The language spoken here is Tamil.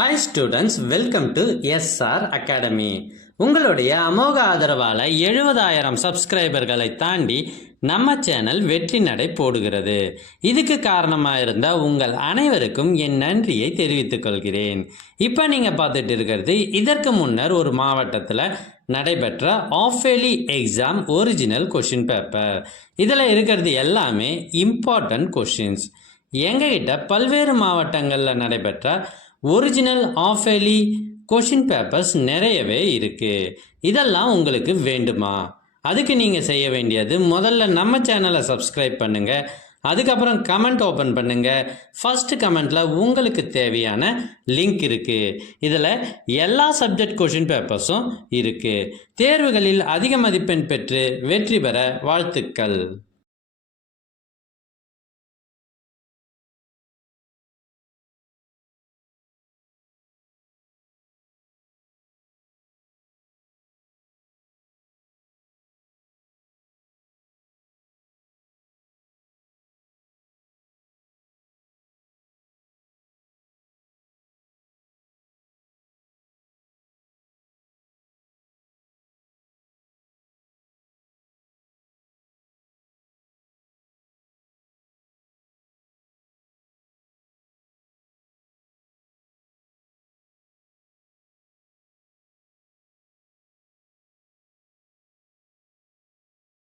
Hi students, welcome to S R academy. உங்களுடைய அமோக ஆதரவால் 70,000 சப்ஸ்கிரைபர்களை தாண்டி நம்ம சேனல் வெற்றி நடை போடுகிறது. இதுக்கு காரணமாக இருந்த உங்கள் அனைவருக்கும் என் நன்றியை தெரிவித்துக் கொள்கிறேன். இப்போ நீங்கள் பார்த்துட்டு இருக்கிறது இதற்கு முன்னர் ஒரு மாவட்டத்தில் நடைபெற்ற of-yearly exam original question paper. இதில் இருக்கிறது எல்லாமே இம்பார்ட்டன்ட் கொஷின்ஸ். எங்ககிட்ட பல்வேறு மாவட்டங்களில் நடைபெற்ற ஒரிஜினல் ஆஃப்-இயர்லி கொஷின் பேப்பர்ஸ் நிறையவே இருக்குது. இதெல்லாம் உங்களுக்கு வேண்டுமா? அதுக்கு நீங்கள் செய்ய வேண்டியது முதல்ல நம்ம சேனலை சப்ஸ்கிரைப் பண்ணுங்கள். அதுக்கப்புறம் கமெண்ட் ஓப்பன் பண்ணுங்கள். ஃபஸ்ட்டு கமெண்ட்டில் உங்களுக்கு தேவையான லிங்க் இருக்குது. இதில் எல்லா சப்ஜெக்ட் கொஷின் பேப்பர்ஸும் இருக்குது. தேர்வுகளில் அதிக மதிப்பெண் பெற்று வெற்றி பெற வாழ்த்துக்கள்.